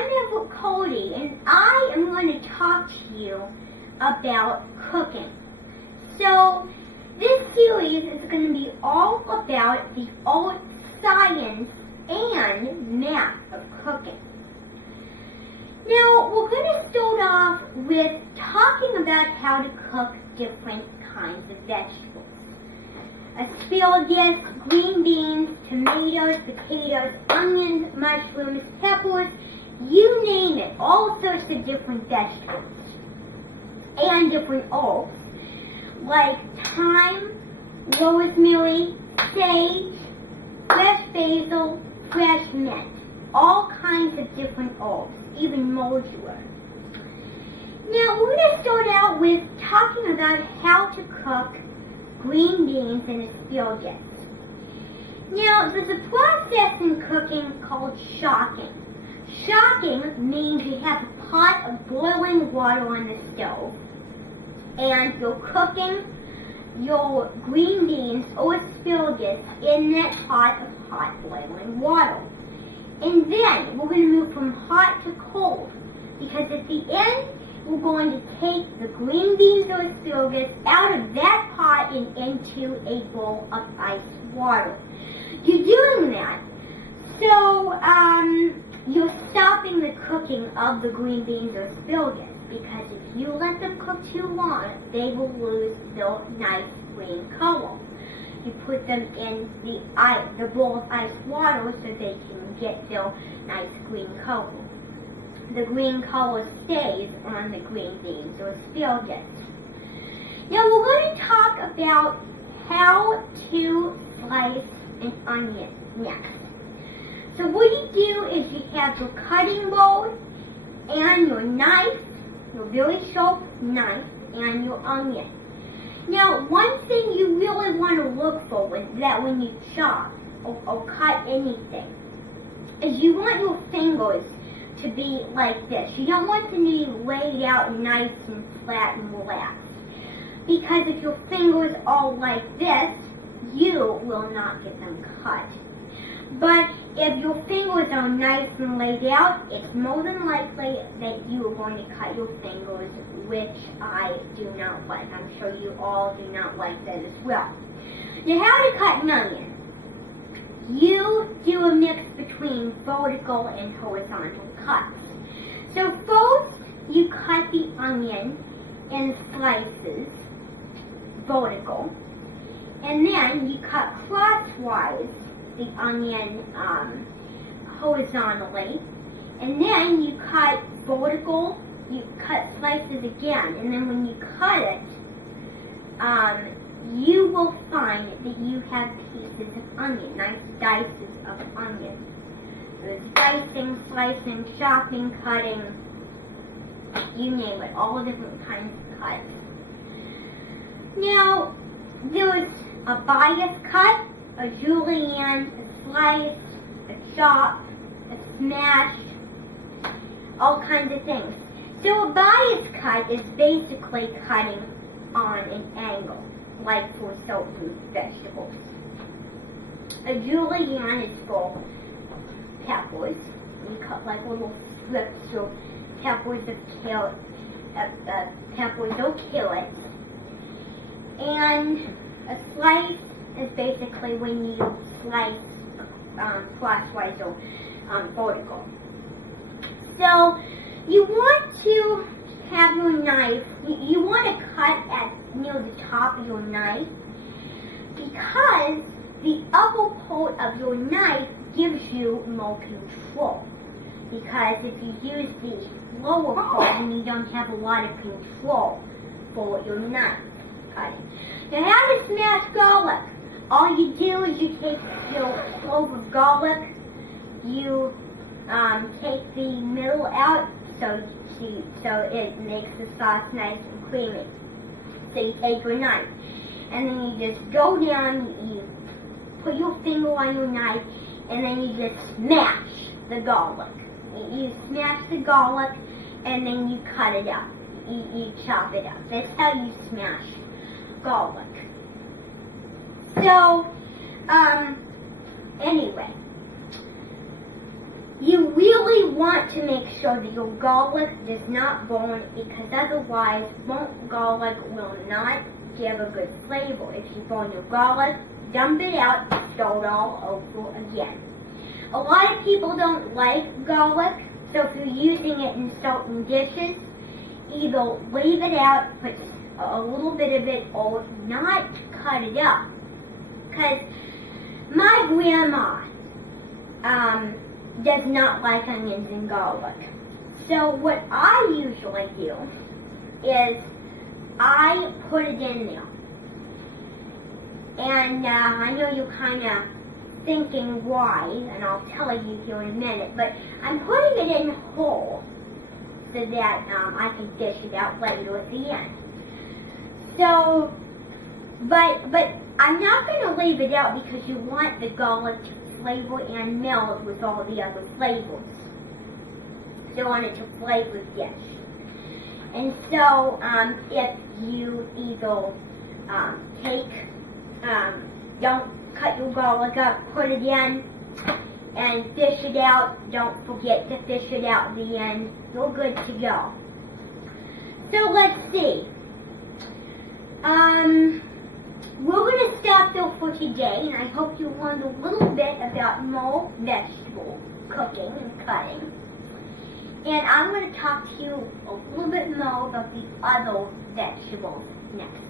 I'm Cody, and I am going to talk to you about cooking. So, this series is going to be all about the old science and math of cooking. Now, we're going to start off with talking about how to cook different kinds of vegetables. Asparagus, green beans, tomatoes, potatoes, onions, mushrooms, peppers, you name it, all sorts of different vegetables and different herbs like thyme, rosemary, sage, fresh basil, fresh mint, all kinds of different herbs, even molecular. Now we're going to start out with talking about how to cook green beans and asparagus. Now there's a process in cooking called shocking. Shocking means you have a pot of boiling water on the stove and you're cooking your green beans or asparagus in that pot of hot boiling water. And then we're going to move from hot to cold, because at the end we're going to take the green beans or asparagus out of that pot and into a bowl of ice water. You're doing that so you're stopping the cooking of the green beans or asparagus, because if you let them cook too long, they will lose their nice green color. You put them in the bowl of ice water so they can get their nice green color. The green color stays on the green beans or asparagus. Now we're going to talk about how to slice an onion next. So what you do is you have your cutting board and your knife, your very sharp knife, and your onion. Now, one thing you really want to look for is that when you chop or cut anything, is you want your fingers to be like this. You don't want them to be laid out nice and flat and relaxed. Because if your fingers are like this, you will not get them cut. But if your fingers are nice and laid out, it's more than likely that you are going to cut your fingers, which I do not like. I'm sure you all do not like that as well. Now, how to cut an onion? You do a mix between vertical and horizontal cuts. So first, you cut the onion in slices, vertical, and then you cut crosswise the onion horizontally, and then you cut vertical, you cut slices again, and then when you cut it, you will find that you have pieces of onion, nice dices of onion. There's dicing, slicing, chopping, cutting, you name it, all different kinds of cuts. Now, there's a bias cut, a julienne, a slice, a chop, a smash, all kinds of things. So a bias cut is basically cutting on an angle, like for certain vegetables. A julienne is for peppers. You cut like little strips of peppers or carrots. And a slice is basically when you slice crosswise or vertical. So you want to have your knife, you want to cut at near the top of your knife, because the upper part of your knife gives you more control. Because if you use the lower part, then you don't have a lot of control for your knife cutting. Now, how to smash garlic? All you do is you take your clove of garlic, you take the middle out so it makes the sauce nice and creamy. So you take your knife, and then you just go down, you put your finger on your knife, and then you just smash the garlic. You smash the garlic, and then you cut it up. You chop it up. That's how you smash garlic. So, anyway, You really want to make sure that your garlic does not burn, because otherwise burnt garlic will not give a good flavor. If you burn your garlic, dump it out, start all over again. A lot of people don't like garlic, so if you're using it in certain dishes, either leave it out, put a little bit of it, or not cut it up. Because my grandma does not like onions and garlic. So what I usually do is I put it in there. And I know you're kind of thinking why, and I'll tell you here in a minute, but I'm putting it in whole so that I can dish it out later at the end. So, but I'm not going to leave it out because you want the garlic to flavor and meld with all the other flavors. So I want it to flavor the dish. And so if you either don't cut your garlic up, put it in, and fish it out. Don't forget to fish it out at the end. You're good to go. So let's see. We're going to stop there for today, and I hope you learned a little bit about more vegetable cooking and cutting. And I'm going to talk to you a little bit more about the other vegetables next